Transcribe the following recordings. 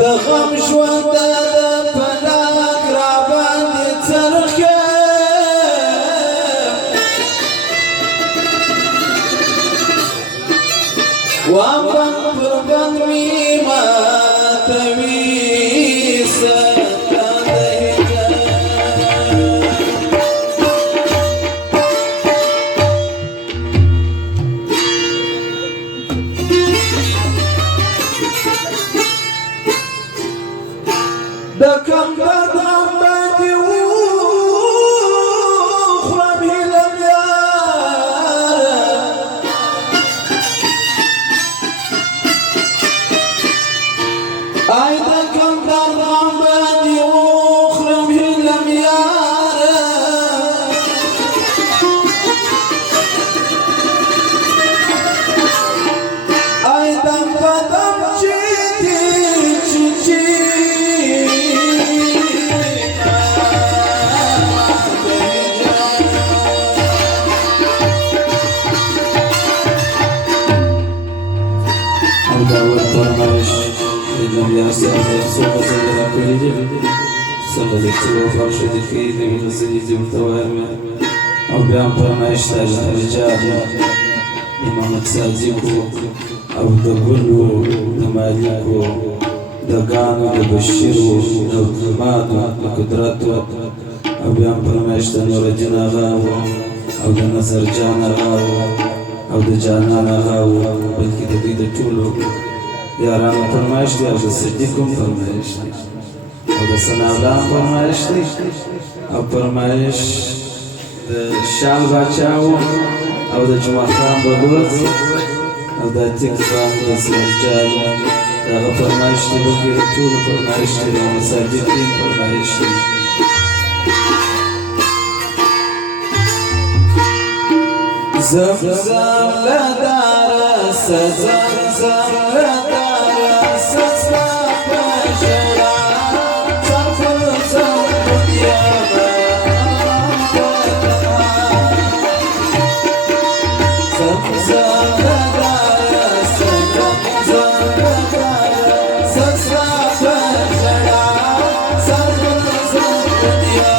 د غم ژونده د پلاک راباندې څرخه وابن پر بند می ماتوي د کمبد باندې وخورم هیلم یاره ای د کمبد باندې وخورم هیلم یاره ای د قدم چې دي چې داود فرمایش دنیا سازه صبح سیده کلیدی سبب اکتبا فرشدی خیلی نسلی زیورتوایم او بیان فرمایش تاج رجال امامت سازی کو او دا گلو دا مالیکو دا گانو دا بشیرو دا اتمادو دا قدرتو او بیان فرمایش دا نور جن آغاو او دا نظر جان آغاو او د جانان آغاو بلکې د دوی د ټولو یارانو فرمایش دی او د صدیق هم فرمایش دی او د ثناءالله هم فرمایش دی او فرمایش د شال باچاو او د جمعه خان بلوط او د عتیق خان د سرجال د هغه فرمایش دی بلکې د ټولو فرمایش دی او د صادق دین فرمایش دی زمزم لدار زمزم لدار سسنا بشرا صرف دنیا زمزم لدار زمزم لدار سسنا بشرا صرف دنیا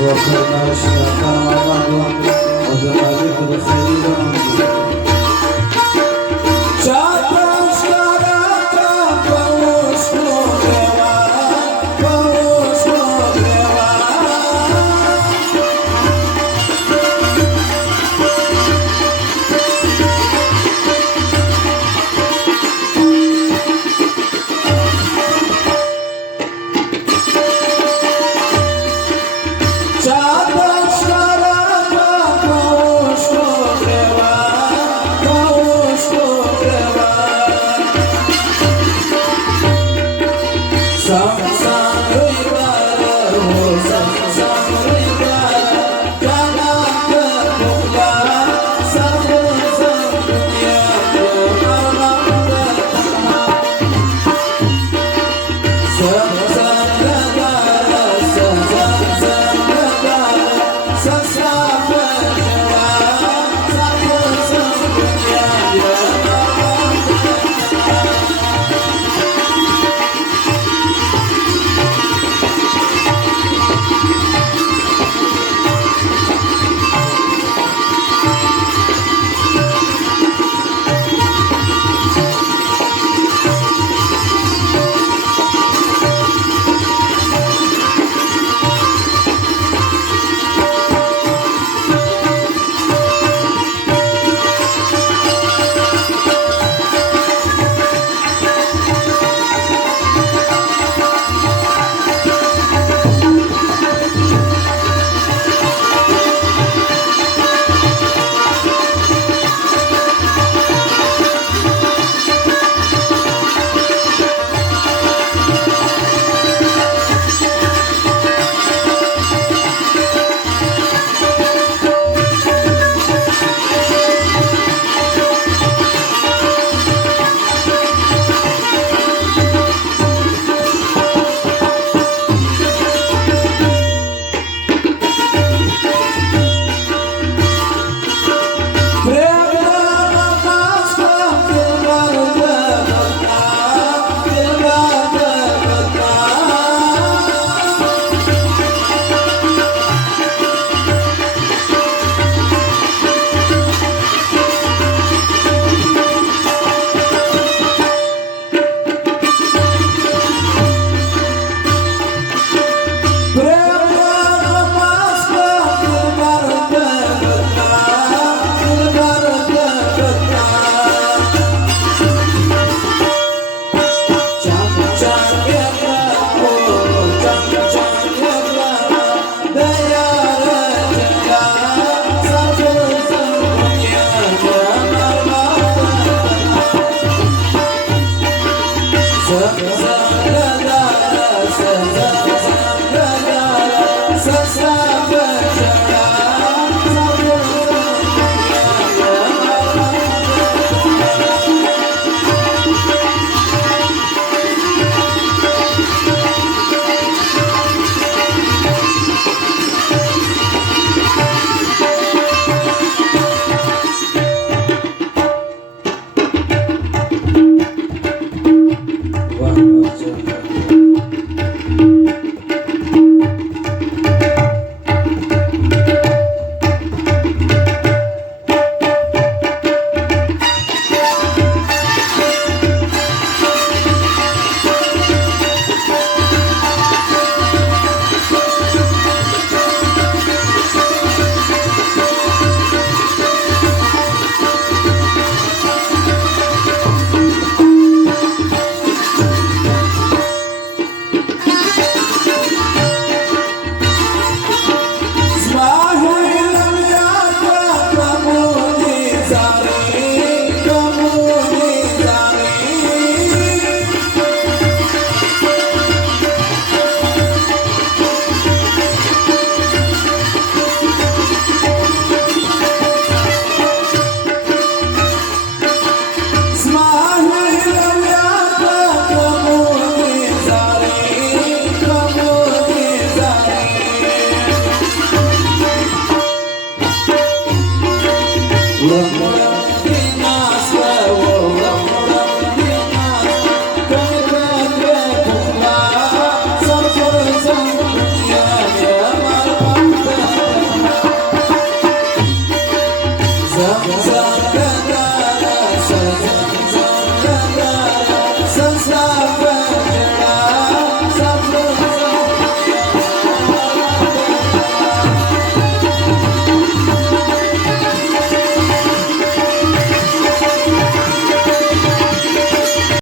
وخيرنا رشدا رمضان وذلك بخير Yeah. Thank you.